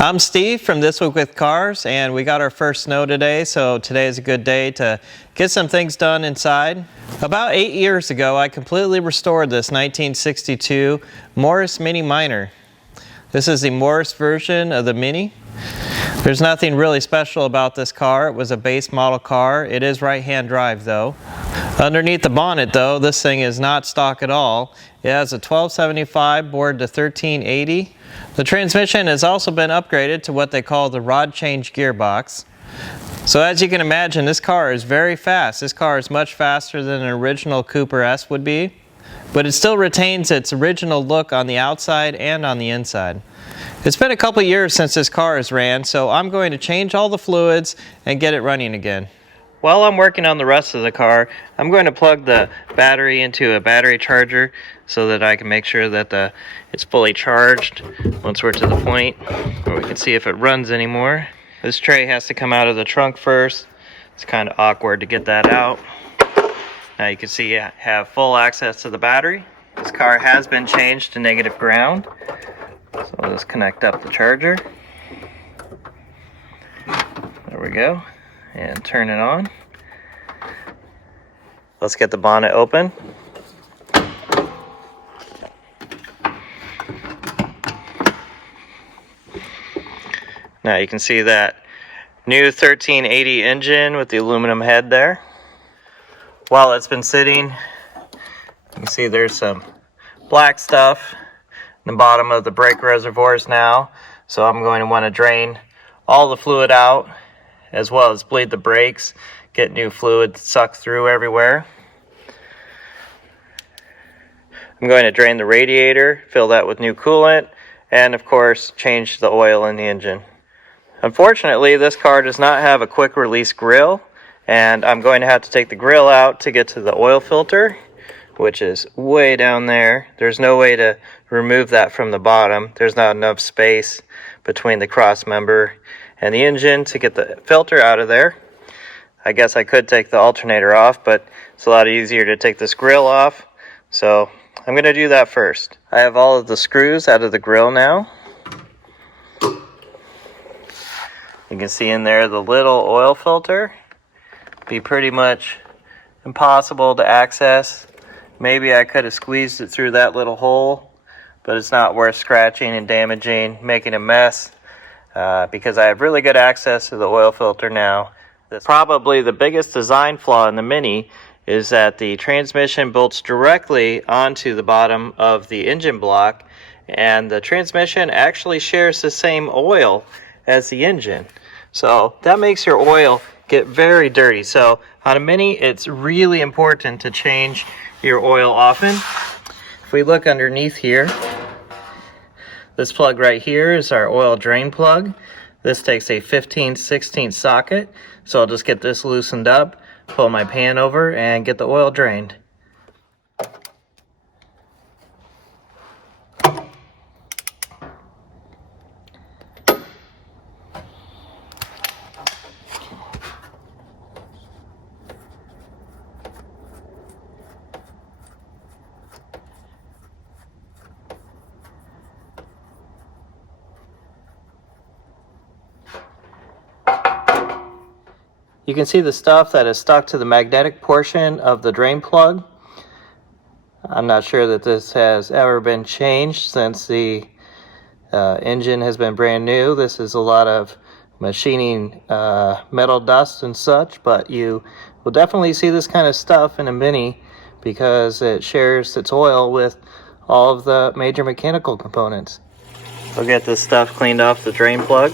I'm Steve from This Week with Cars, and we got our first snow today, so today is a good day to get some things done inside. About 8 years ago, I completely restored this 1962 Morris Mini Minor. This is the Morris version of the Mini. There's nothing really special about this car. It was a base model car. It is right-hand drive though. Underneath the bonnet though, this thing is not stock at all. It has a 1275 bored to 1380. The transmission has also been upgraded to what they call the rod change gearbox. So as you can imagine, this car is very fast. This car is much faster than an original Cooper S would be, but it still retains its original look on the outside and on the inside. It's been a couple years since this car has ran, so I'm going to change all the fluids and get it running again. While I'm working on the rest of the car, I'm going to plug the battery into a battery charger so that I can make sure that it's fully charged once we're to the point where we can see if it runs anymore. This tray has to come out of the trunk first. It's kind of awkward to get that out. Now you can see I have full access to the battery. This car has been changed to negative ground. So I'll just connect up the charger. There we go. And turn it on. Let's get the bonnet open. Now you can see that new 1380 engine with the aluminum head there. While it's been sitting, you can see there's some black stuff in the bottom of the brake reservoirs now. So I'm going to want to drain all the fluid out, as well as bleed the brakes, get new fluid sucked through everywhere. I'm going to drain the radiator, fill that with new coolant, and of course change the oil in the engine. Unfortunately, this car does not have a quick release grill, and I'm going to have to take the grill out to get to the oil filter, which is way down there. There's no way to remove that from the bottom. There's not enough space between the cross member and the engine to get the filter out of there. I guess I could take the alternator off, but it's a lot easier to take this grill off, so I'm going to do that first. I have all of the screws out of the grill now. You can see in there the little oil filter. Be pretty much impossible to access. Maybe I could have squeezed it through that little hole, but it's not worth scratching and damaging, making a mess. Because I have really good access to the oil filter now. Probably the biggest design flaw in the Mini is that the transmission bolts directly onto the bottom of the engine block, and the transmission actually shares the same oil as the engine. So that makes your oil get very dirty. So on a Mini, it's really important to change your oil often. If we look underneath here, this plug right here is our oil drain plug. This takes a 15/16 socket, so I'll just get this loosened up, pull my pan over, and get the oil drained. You can see the stuff that is stuck to the magnetic portion of the drain plug. I'm not sure that this has ever been changed since the engine has been brand new. This is a lot of machining metal dust and such, but you will definitely see this kind of stuff in a Mini because it shares its oil with all of the major mechanical components. I'll get this stuff cleaned off the drain plug.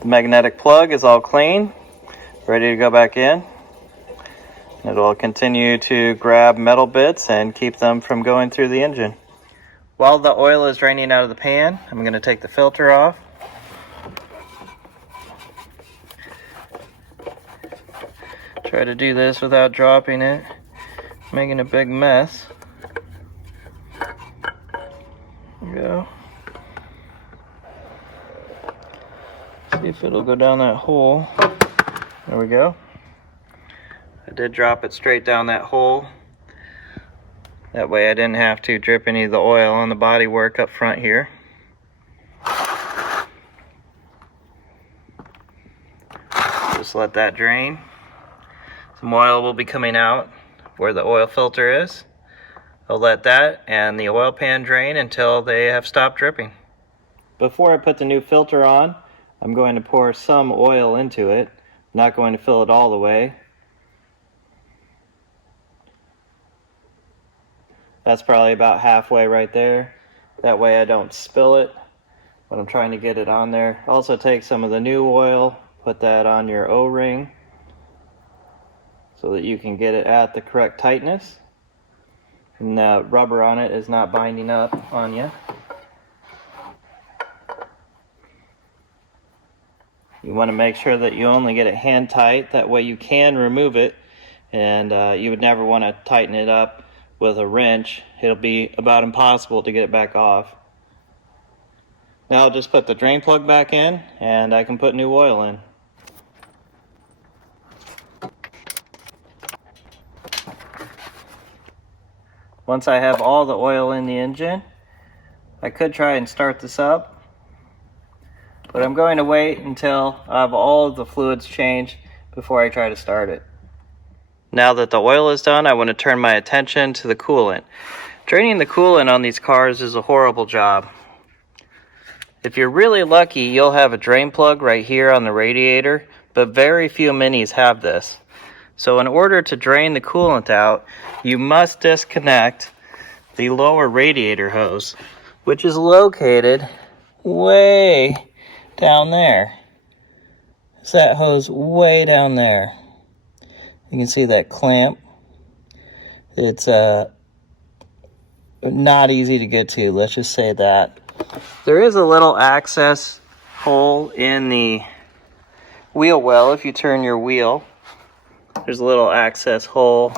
The magnetic plug is all clean, ready to go back in. It will continue to grab metal bits and keep them from going through the engine. While the oil is draining out of the pan, I'm going to take the filter off. Try to do this without dropping it, making a big mess. There we go. See if it'll go down that hole. There we go. I did drop it straight down that hole. That way I didn't have to drip any of the oil on the bodywork up front here. Just let that drain. Some oil will be coming out where the oil filter is. I'll let that and the oil pan drain until they have stopped dripping. Before I put the new filter on, I'm going to pour some oil into it. I'm not going to fill it all the way. That's probably about halfway right there. That way I don't spill it when I'm trying to get it on there. Also take some of the new oil, put that on your O-ring so that you can get it at the correct tightness. And the rubber on it is not binding up on you. You want to make sure that you only get it hand tight, that way you can remove it, and you would never want to tighten it up with a wrench. It'll be about impossible to get it back off. Now I'll just put the drain plug back in and I can put new oil in. Once I have all the oil in the engine, I could try and start this up. But I'm going to wait until I have all of the fluids changed before I try to start it. Now that the oil is done, I want to turn my attention to the coolant. Draining the coolant on these cars is a horrible job. If you're really lucky, you'll have a drain plug right here on the radiator, but very few Minis have this. So in order to drain the coolant out, you must disconnect the lower radiator hose, which is located way down there. It's that hose way down there. You can see that clamp. It's not easy to get to, let's just say that. There is a little access hole in the wheel well. If you turn your wheel, there's a little access hole.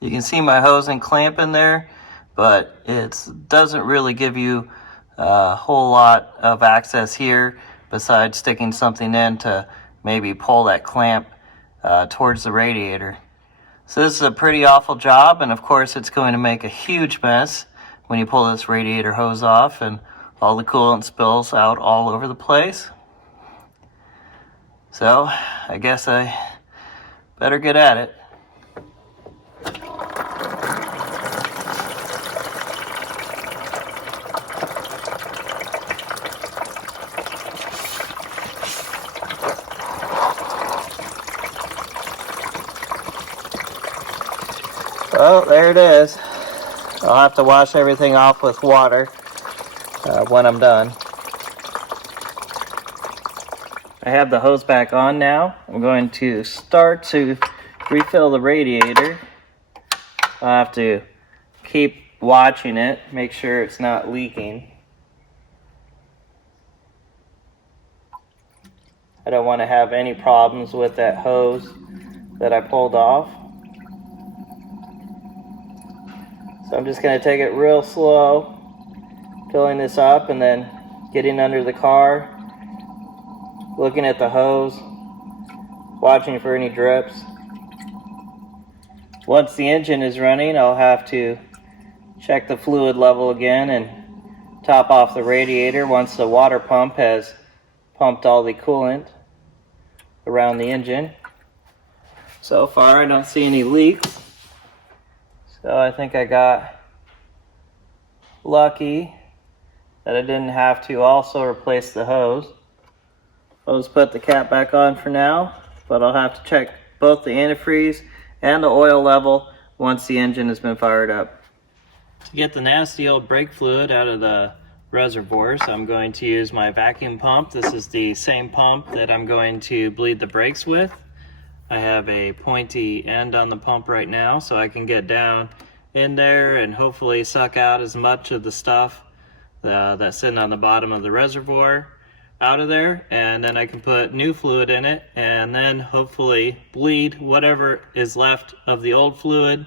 You can see my hose and clamp in there, but it doesn't really give you a whole lot of access here besides sticking something in to maybe pull that clamp towards the radiator. So this is a pretty awful job, and of course it's going to make a huge mess when you pull this radiator hose off and all the coolant spills out all over the place. So I guess I better get at it. Oh, there it is. I'll have to wash everything off with water when I'm done. I have the hose back on now. I'm going to start to refill the radiator. I'll have to keep watching it, make sure it's not leaking. I don't want to have any problems with that hose that I pulled off. So I'm just going to take it real slow, filling this up and then getting under the car, looking at the hose, watching for any drips. Once the engine is running, I'll have to check the fluid level again and top off the radiator once the water pump has pumped all the coolant around the engine. So far I don't see any leaks. So I think I got lucky that I didn't have to also replace the hose. I'll just put the cap back on for now, but I'll have to check both the antifreeze and the oil level once the engine has been fired up. To get the nasty old brake fluid out of the reservoirs, I'm going to use my vacuum pump. This is the same pump that I'm going to bleed the brakes with. I have a pointy end on the pump right now, so I can get down in there and hopefully suck out as much of the stuff that's sitting on the bottom of the reservoir out of there, and then I can put new fluid in it and then hopefully bleed whatever is left of the old fluid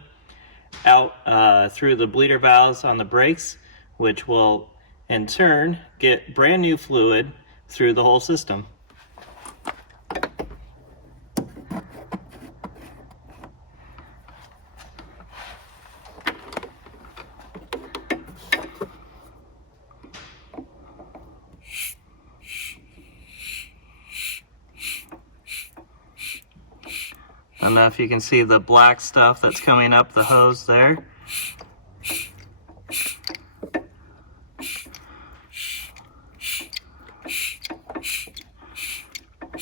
out through the bleeder valves on the brakes, which will in turn get brand new fluid through the whole system. don't know if you can see the black stuff that's coming up the hose there.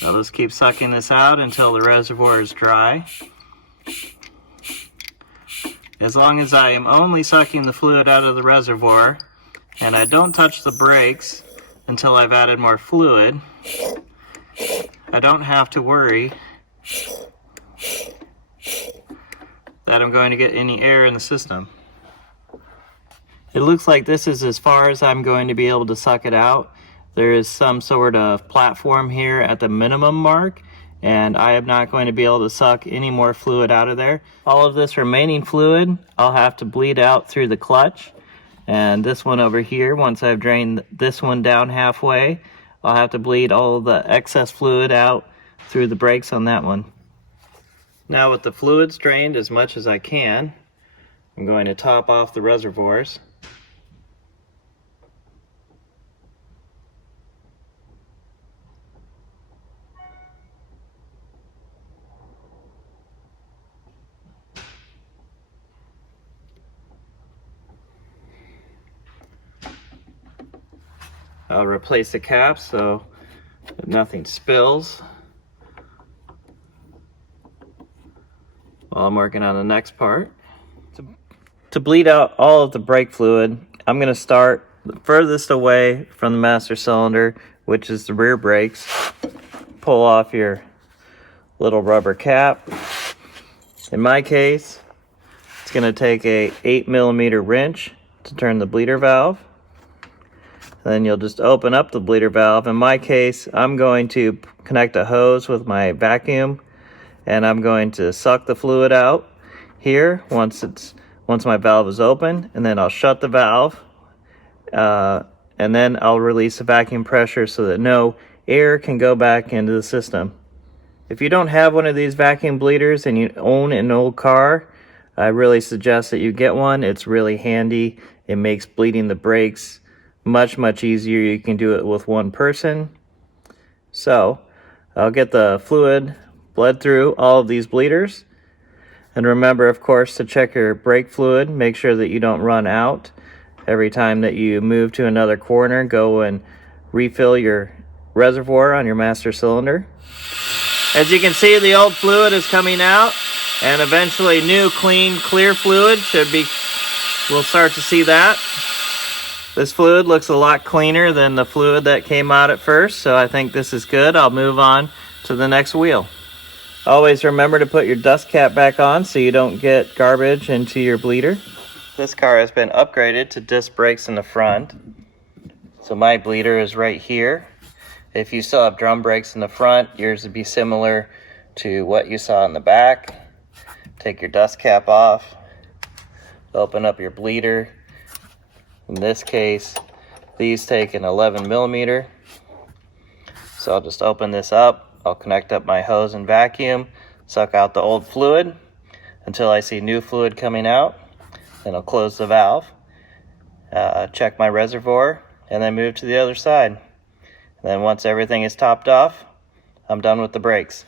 I'll just keep sucking this out until the reservoir is dry. As long as I am only sucking the fluid out of the reservoir and I don't touch the brakes until I've added more fluid, I don't have to worry that I'm going to get any air in the system. It looks like this is as far as I'm going to be able to suck it out. There is some sort of platform here at the minimum mark, and I am not going to be able to suck any more fluid out of there. All of this remaining fluid I'll have to bleed out through the clutch, and this one over here, once I've drained this one down halfway, I'll have to bleed all of the excess fluid out through the brakes on that one. Now with the fluids drained as much as I can, I'm going to top off the reservoirs. I'll replace the caps so that nothing spills while I'm working on the next part. To bleed out all of the brake fluid, I'm going to start the furthest away from the master cylinder, which is the rear brakes. Pull off your little rubber cap. In my case, it's going to take a 8mm wrench to turn the bleeder valve. Then you'll just open up the bleeder valve. In my case, I'm going to connect a hose with my vacuum, and I'm going to suck the fluid out here once my valve is open, and then I'll shut the valve, and then I'll release the vacuum pressure so that no air can go back into the system. If you don't have one of these vacuum bleeders and you own an old car, I really suggest that you get one. It's really handy. It makes bleeding the brakes much easier. You can do it with one person. So I'll get the fluid bled through all of these bleeders, and remember, of course, to check your brake fluid. Make sure that you don't run out. Every time that you move to another corner, go and refill your reservoir on your master cylinder. As you can see, the old fluid is coming out, and eventually new clean clear fluid we'll start to see that. This fluid looks a lot cleaner than the fluid that came out at first, so I think this is good. I'll move on to the next wheel. Always remember to put your dust cap back on so you don't get garbage into your bleeder. This car has been upgraded to disc brakes in the front, so my bleeder is right here. If you still have drum brakes in the front, yours would be similar to what you saw in the back. Take your dust cap off, open up your bleeder. In this case, these take an 11mm. So I'll just open this up. I'll connect up my hose and vacuum, suck out the old fluid until I see new fluid coming out. Then I'll close the valve, check my reservoir, and then move to the other side. And then once everything is topped off, I'm done with the brakes.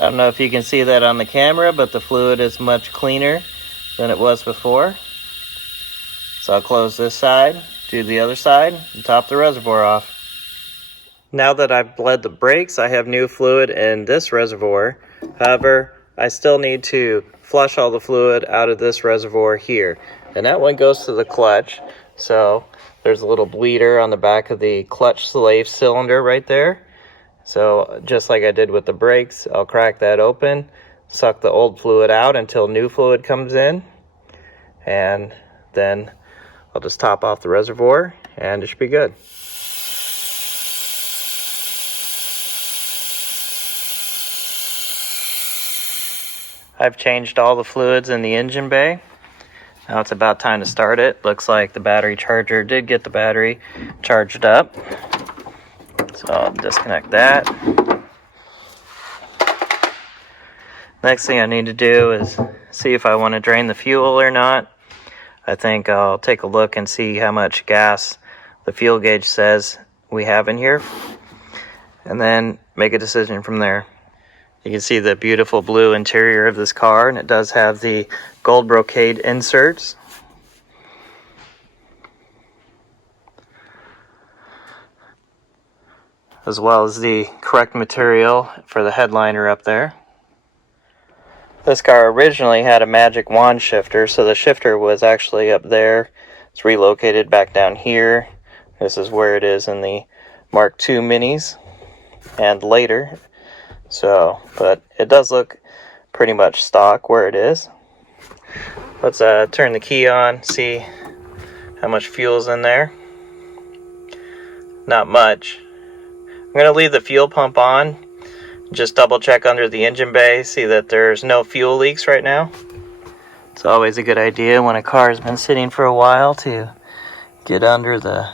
I don't know if you can see that on the camera, but the fluid is much cleaner than it was before. So I'll close this side, do the other side, and top the reservoir off. Now that I've bled the brakes, I have new fluid in this reservoir. However, I still need to flush all the fluid out of this reservoir here. And that one goes to the clutch. So there's a little bleeder on the back of the clutch slave cylinder right there. So just like I did with the brakes, I'll crack that open, suck the old fluid out until new fluid comes in, and then I'll just top off the reservoir and it should be good. I've changed all the fluids in the engine bay. Now it's about time to start it. Looks like the battery charger did get the battery charged up. So I'll disconnect that. Next thing I need to do is see if I want to drain the fuel or not. I think I'll take a look and see how much gas the fuel gauge says we have in here, and then make a decision from there. You can see the beautiful blue interior of this car, and it does have the gold brocade inserts. As well as the correct material for the headliner up there. This car originally had a magic wand shifter, so the shifter was actually up there. It's relocated back down here. This is where it is in the Mark II Minis and later. So, but it does look pretty much stock where it is. Let's turn the key on, see how much fuel's in there. Not much. I'm going to leave the fuel pump on, just double check under the engine bay, see that there's no fuel leaks right now. It's always a good idea when a car has been sitting for a while to get under the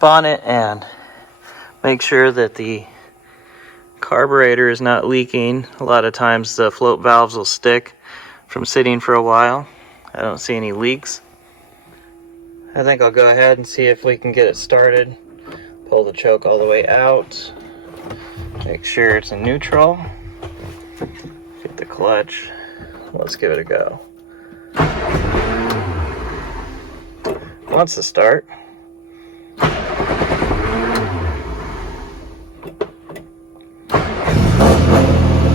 bonnet and make sure that the carburetor is not leaking. A lot of times the float valves will stick from sitting for a while. I don't see any leaks. I think I'll go ahead and see if we can get it started. Pull the choke all the way out. Make sure it's in neutral. Get the clutch. Let's give it a go. Wants to start.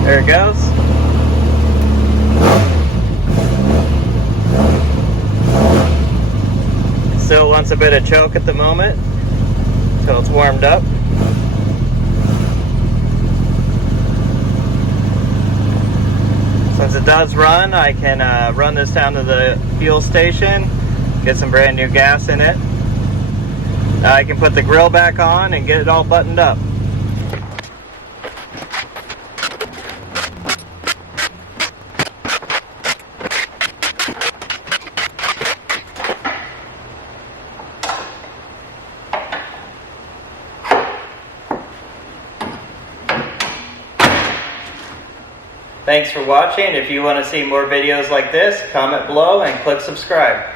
There it goes. Still wants a bit of choke at the moment until it's warmed up. Since it does run, I can run this down to the fuel station, get some brand new gas in it. Now I can put the grill back on and get it all buttoned up. Thanks for watching. If you want to see more videos like this, comment below and click subscribe.